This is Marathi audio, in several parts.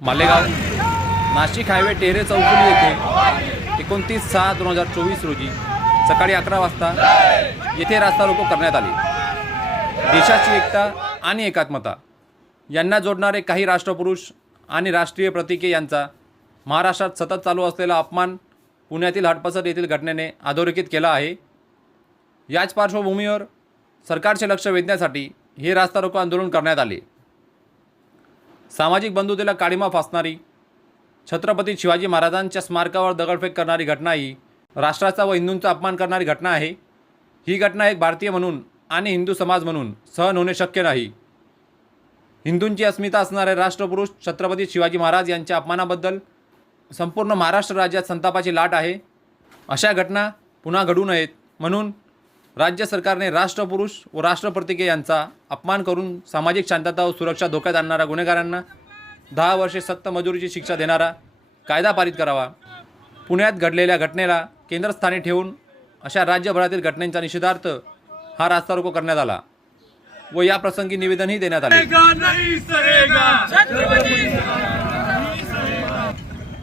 मालेगाव नाशिक हायवे टेरे चौफुली येथे एकोणतीस सहा दोन हजार चोवीस रोजी सकाळी अकरा वाजता येथे रास्ता रोको करण्यात आले. देशाची एकता आणि एकात्मता यांना जोडणारे काही राष्ट्रपुरुष आणि राष्ट्रीय प्रतीके यांचा महाराष्ट्रात सतत चालू असलेला अपमान पुण्यातील हटपसर येथील घटनेने अधोरेखित केला आहे. याच पार्श्वभूमीवर सरकारचे लक्ष वेधण्यासाठी हे रास्ता रोको आंदोलन करण्यात आले. सामाजिक बंधुतेला काळीमा फासणारी छत्रपती शिवाजी महाराजांच्या स्मारकावर दगडफेक करणारी घटना ही राष्ट्राचा व हिंदूंचा अपमान करणारी घटना आहे. ही घटना एक भारतीय म्हणून आणि हिंदू समाज म्हणून सहन होणे शक्य नाही. हिंदूंची अस्मिता असणारे राष्ट्रपुरुष छत्रपती शिवाजी महाराज यांच्या अपमानाबद्दल संपूर्ण महाराष्ट्र राज्यात संतापाची लाट आहे. अशा घटना पुन्हा घडू नयेत म्हणून राज्य सरकारने राष्ट्रपुरुष व राष्ट्रप्रतिके यांचा अपमान करून सामाजिक शांतता व सुरक्षा धोक्यात आणणाऱ्या गुन्हेगारांना दहा वर्षे सक्त मजुरीची शिक्षा देणारा कायदा पारित करावा. पुण्यात घडलेल्या घटनेला केंद्रस्थानी ठेवून अशा राज्यभरातील घटनांच्या निषेधार्थ हा रास्ता रोको करण्यात आला व या प्रसंगी निवेदनही देण्यात आले सरेगा नहीं सरेगा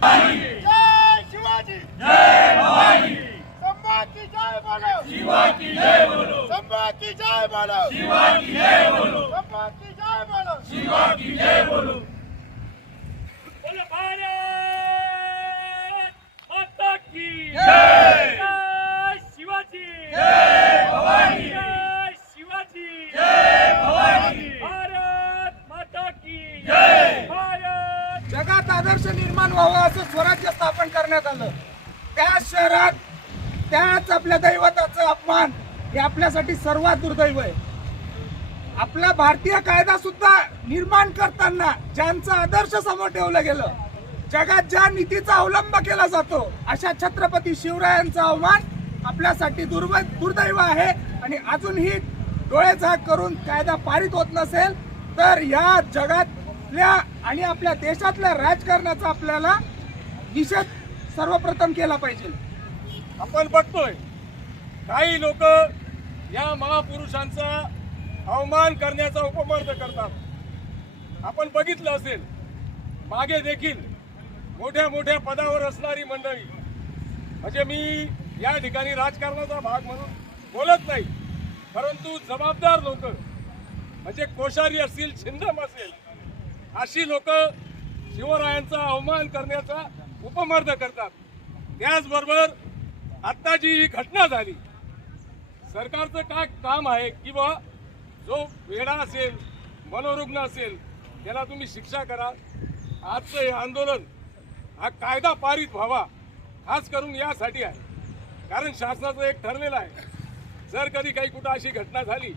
जय शिवाजी जय भवानी संभा की जय बोलो शिवा की जय बोलो संभा की जय बोलो। शिवा की जय बोलो। संभा की जय बोलो। शिवा की जय बोलो। बोलो भारत माता की जय। शिवाजी। जय भवानी। जय शिवाजी। जय भवानी। भारत माता की जय। भारत। जगात आदर्श निर्माण व्हावं असं स्वराज्य स्थापन करण्यात आलं. त्याच शहरात त्याच आपल्या दैवताचं अपमान हे आपल्यासाठी सर्वात दुर्दैव आहे. आपला भारतीय कायदा सुद्धा निर्माण करताना ज्यांचा आदर्श समोर ठेवलं गेलं जगात ज्या नीतीचा अवलंब केला जातो अशा छत्रपती शिवरायांचा अवमान आपल्यासाठी दुर्व दुर्दैव आहे. आणि अजूनही डोळे झाक करून कायदा पारित होत नसेल तर या जगातल्या आणि आपल्या देशातल्या राजकारणाचा आपल्याला निषेध सर्वप्रथम केला पाहिजे. आपण बघतोय काही लोक या महापुरुषांचा अवमान करण्याचा उपमर्द करतात. आपण बघितलं असेल मागे देखील मोठ्या मोठ्या पदावर असणारी मंडळी. म्हणजे मी या ठिकाणी राजकारणाचा भाग म्हणून बोलत नाही परंतु जबाबदार लोक म्हणजे कोशारी असतील छिंदम असेल अशी लोक शिवरायांचा अवमान करण्याचा उपमर्द करतात. त्याचबरोबर आत्ता जी ही घटना झाली. सरकारचं काय काम आहे की जो वेडा असेल मनोरुग्ण असेल त्याला तुम्ही शिक्षा करा. आजचं हे आंदोलन हा कायदा पारित व्हावा खास करून यासाठी आहे. कारण शासनाचं एक ठरलेलं आहे जर कधी काही कुठं अशी घटना झाली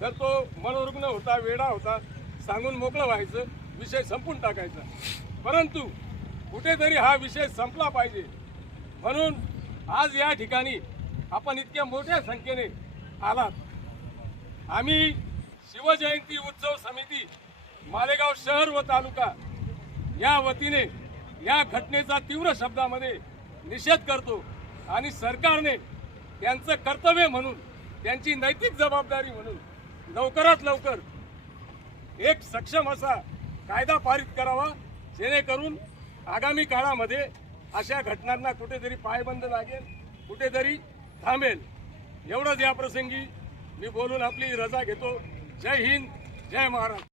तर तो मनोरुग्ण होता वेडा होता सांगून मोकळं व्हायचं विषय संपून टाकायचा. परंतु कुठेतरी हा विषय संपला पाहिजे. म्हणून आज या ठिकाणी आपण इतक्या मोठ्या संख्येने आलात. आम्ही शिवजयंती उत्सव समिती मालेगाव शहर व तालुका या वतीने या घटनेचा तीव्र शब्दामध्ये निषेध करतो आणि सरकारने त्यांचं कर्तव्य म्हणून त्यांची नैतिक जबाबदारी म्हणून लवकरात लवकर एक सक्षम असा कायदा पारित करावा जेणेकरून आगामी काळामध्ये अशा घटनांना कुठेतरी पायबंद लागेल कुठेतरी थांबेल. एवढंच या प्रसंगी मी बोलून आपली रजा घेतो. जय हिंद जय महाराष्ट्र.